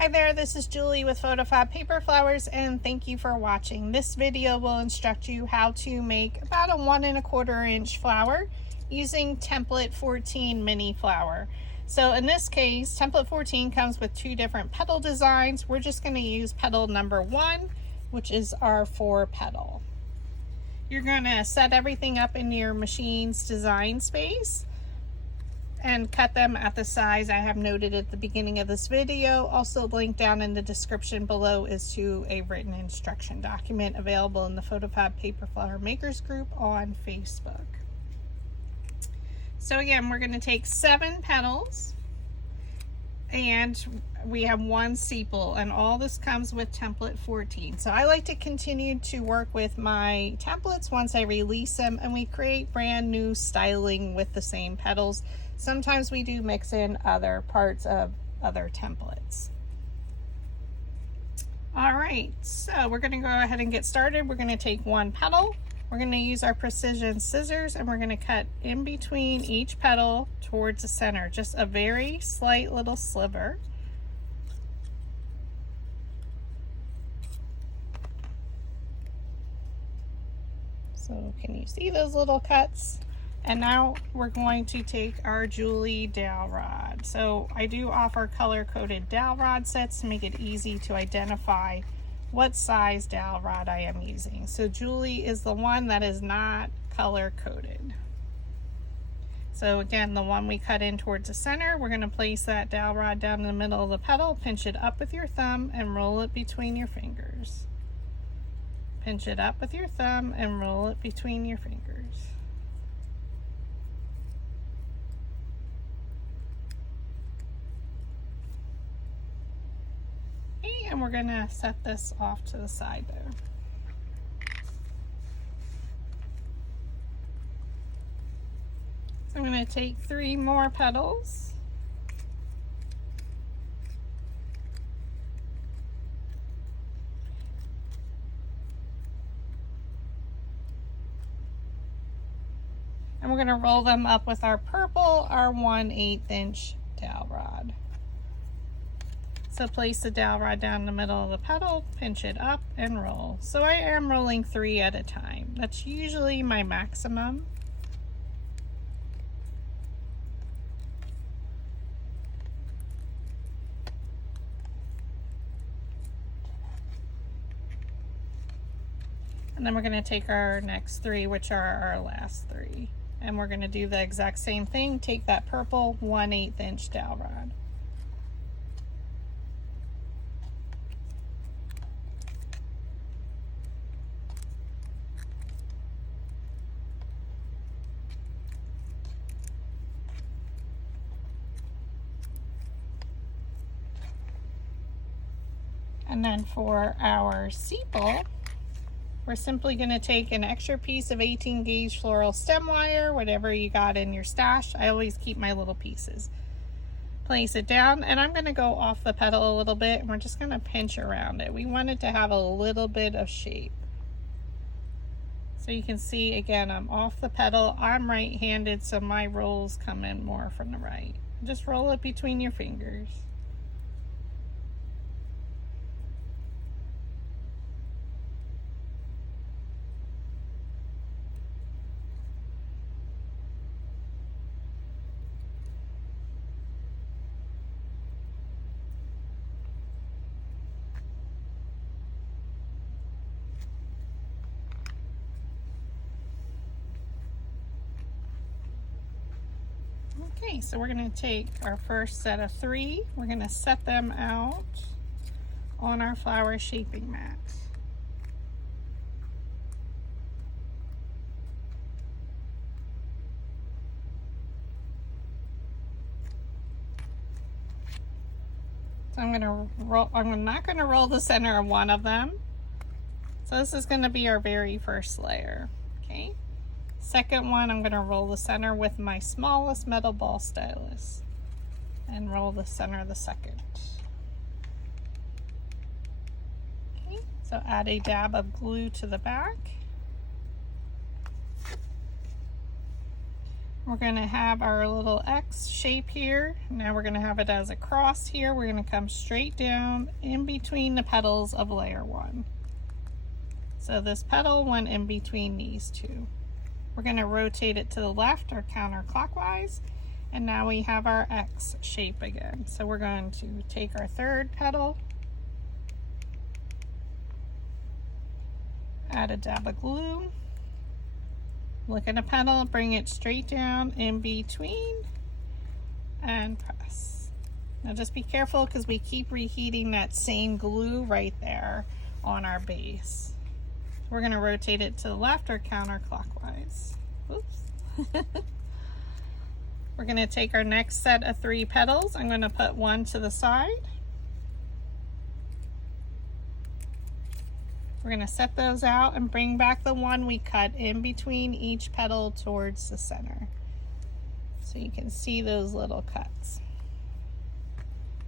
Hi there, this is Julie with PhotoFabPaperFlowers, and thank you for watching. This video will instruct you how to make about a 1 1/4 inch flower using template 14 mini flower. So in this case, template 14 comes with 2 different petal designs. We're just going to use petal number 1, which is our 4 petal. You're going to set everything up in your machine's design space and cut them at the size I have noted at the beginning of this video. Also linked down in the description below is to a written instruction document available in the PhotoFab Paper Flower Makers group on Facebook. So again, we're going to take 7 petals and we have 1 sepal, and all this comes with template 14. So I like to continue to work with my templates once I release them, and we create brand new styling with the same petals. Sometimes we do mix in other parts of other templates. All right, so we're going to go ahead and get started. We're going to take 1 petal. We're going to use our precision scissors, and we're going to cut in between each petal towards the center, just a very slight little sliver. So can you see those little cuts? And now we're going to take our Julie dowel rod. So I do offer color-coded dowel rod sets to make it easy to identify what size dowel rod I am using. So Julie is the one that is not color-coded. So again, the one we cut in towards the center, we're going to place that dowel rod down in the middle of the petal, pinch it up with your thumb, and roll it between your fingers. Pinch it up with your thumb and roll it between your fingers. And we're going to set this off to the side there. So I'm going to take 3 more petals. And we're going to roll them up with our purple, our 1/8 inch dowel rod. So place the dowel rod down in the middle of the petal, pinch it up, and roll. So I am rolling 3 at a time. That's usually my maximum. And then we're going to take our next 3, which are our last 3. And we're going to do the exact same thing. Take that purple 1/8 inch dowel rod. And then for our sepal, we're simply going to take an extra piece of 18 gauge floral stem wire, whatever you got in your stash. I always keep my little pieces. Place it down, and I'm going to go off the petal a little bit, and we're just going to pinch around it. We want it to have a little bit of shape. So you can see, again, I'm off the petal. I'm right-handed, so my rolls come in more from the right. Just roll it between your fingers. Okay, so we're going to take our first set of 3. We're going to set them out on our flower shaping mat. So I'm not going to roll the center of one of them. So this is going to be our very first layer. Okay. Second one, I'm going to roll the center with my smallest metal ball stylus and roll the center of the second. Okay, so add a dab of glue to the back. We're going to have our little X shape here. Now we're going to have it as a cross here. We're going to come straight down in between the petals of layer 1. So this petal went in between these two. We're going to rotate it to the left or counterclockwise, and now we have our X shape again. So we're going to take our third petal, add a dab of glue, look at a petal, bring it straight down in between, and press. Now just be careful because we keep reheating that same glue right there on our base. We're going to rotate it to the left or counterclockwise. Oops. We're going to take our next set of 3 petals. I'm going to put one to the side. We're going to set those out and bring back the one we cut in between each petal towards the center. So you can see those little cuts.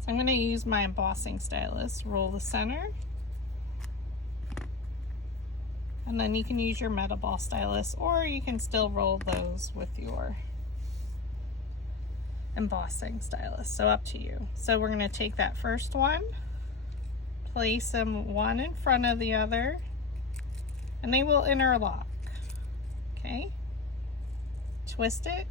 So I'm going to use my embossing stylus, roll the center. And then you can use your metal ball stylus, or you can still roll those with your embossing stylus. So up to you. So we're going to take that first one, place them one in front of the other, and they will interlock. Okay, twist it.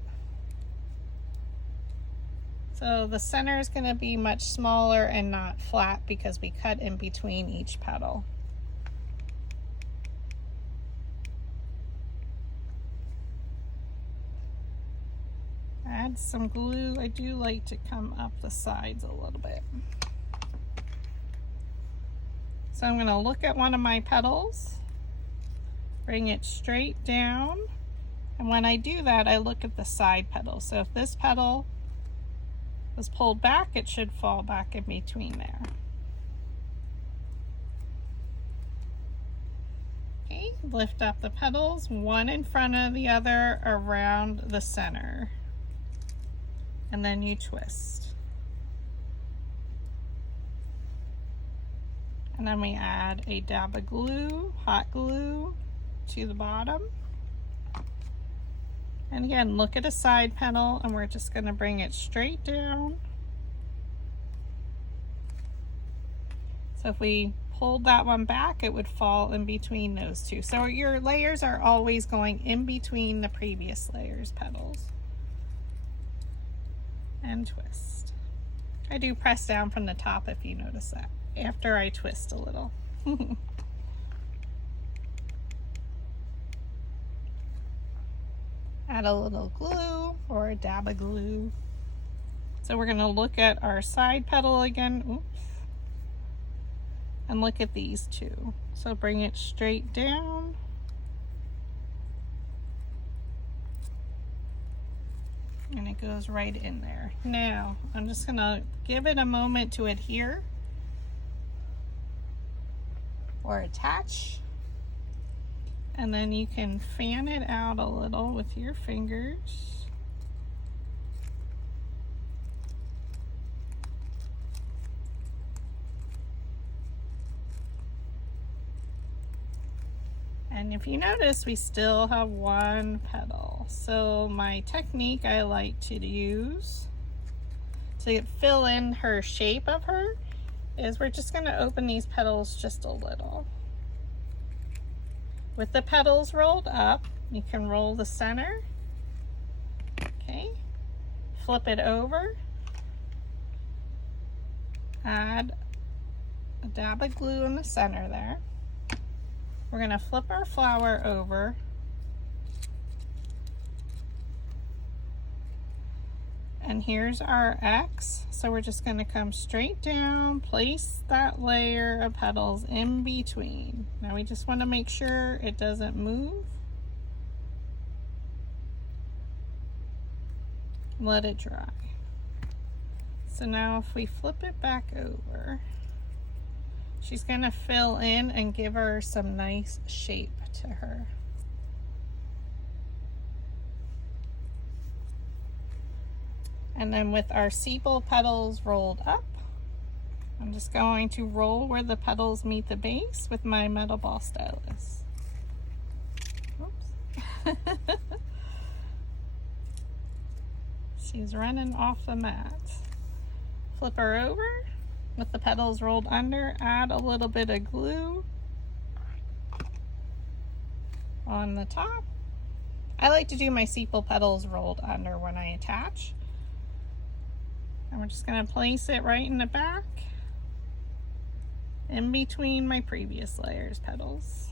So the center is going to be much smaller and not flat because we cut in between each petal. Add some glue. I do like to come up the sides a little bit. So I'm going to look at one of my petals, bring it straight down, and when I do that, I look at the side petal. So if this petal was pulled back, it should fall back in between there. Okay, lift up the petals, one in front of the other around the center, and then you twist. And then we add a dab of glue, hot glue, to the bottom. And again, look at a side petal, and we're just going to bring it straight down. So if we pulled that one back, it would fall in between those two. So your layers are always going in between the previous layers' petals. And twist. I do press down from the top if you notice that, after I twist a little. Add a little glue or a dab of glue. So we're going to look at our side petal again. Oops. And look at these two. So bring it straight down. And it goes right in there. Now, I'm just going to give it a moment to adhere or attach. And then you can fan it out a little with your fingers. And if you notice, we still have one petal. So my technique I like to use to fill in her shape of her is we're just going to open these petals just a little. With the petals rolled up, you can roll the center. Okay, flip it over, add a dab of glue in the center there. We're going to flip our flower over, and here's our X. So we're just going to come straight down, place that layer of petals in between. Now we just want to make sure it doesn't move. Let it dry. So now if we flip it back over, she's going to fill in and give her some nice shape to her. And then with our sepal petals rolled up, I'm just going to roll where the petals meet the base with my metal ball stylus. Oops. She's running off the mat. Flip her over with the petals rolled under, add a little bit of glue on the top. I like to do my sepal petals rolled under when I attach. And we're just going to place it right in the back, in between my previous layer's petals.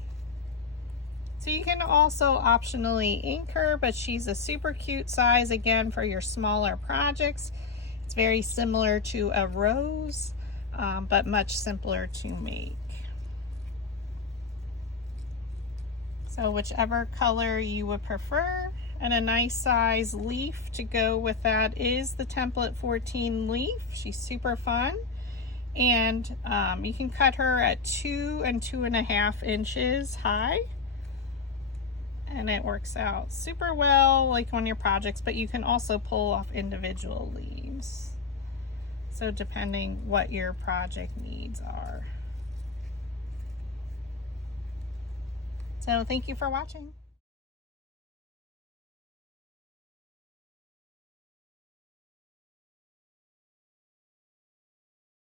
So you can also optionally ink her, but she's a super cute size again for your smaller projects. It's very similar to a rose, but much simpler to make. So whichever color you would prefer. And a nice size leaf to go with that is the Template 14 leaf. She's super fun. And you can cut her at 2 and 2.5 inches high. And it works out super well like on your projects, but you can also pull off individual leaves. So depending what your project needs are. So thank you for watching.